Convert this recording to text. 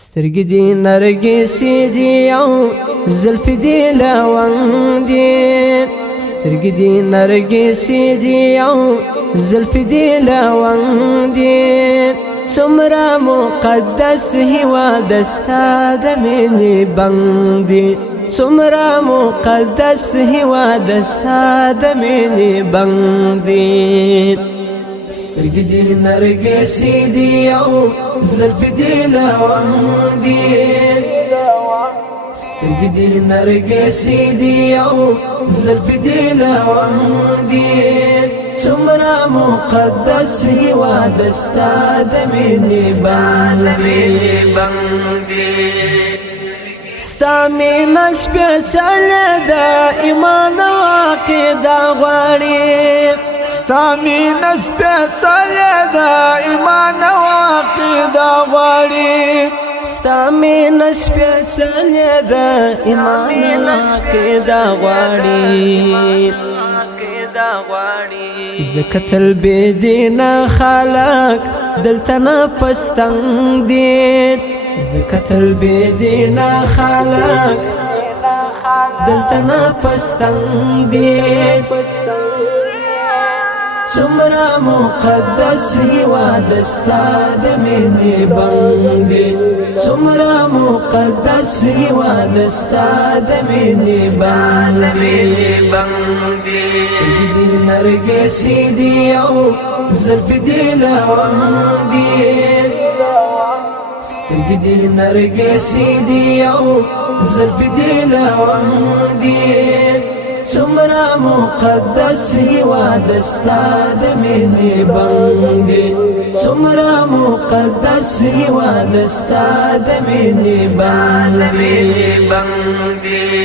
سترګې دي نرګسې دي او زلفې دي لونګ دي، سترګې دي نرګسې دي او زلفې دي لونګ دي. څومره مقدس هېواد ستا د مینې بنګ دي، څومره مقدس هېواد ستا د مینې بنګ دي. سترګې دي نرګسې دي او زلفې دي لونګ دي، سترګې دي نرګسې دي او زلفې دي لونګ دي. څومره مقدس هېواد ستا د مینې بنګ دي. ستا مینه سپېڅلې ده ایمان او عقیده غواړي، ستا مینه سپېڅلې ده ایمان او عقیده غواړي. ستا مینه سپېڅلې ده ایمان او عقیده غواړي. ځکه تل بېدینه خلک دلته نفس تنګ دي، ځکه تل بېدینه خلک دلته نفس تنګ دي. څومره مقدس هېواد ستا د مینې بنګ دي، څومره مقدس هېواد ستا د مینې بنګ دي. سترګې دي نرګسې دي او زلفې دي لونګ دي، سترګې دي نرګسې دي او زلفې دي لونګ دي. څومره مقدس هېواد ستا د مینې بنګ دي، څومره مقدس هېواد ستا د مینې بنګ دي.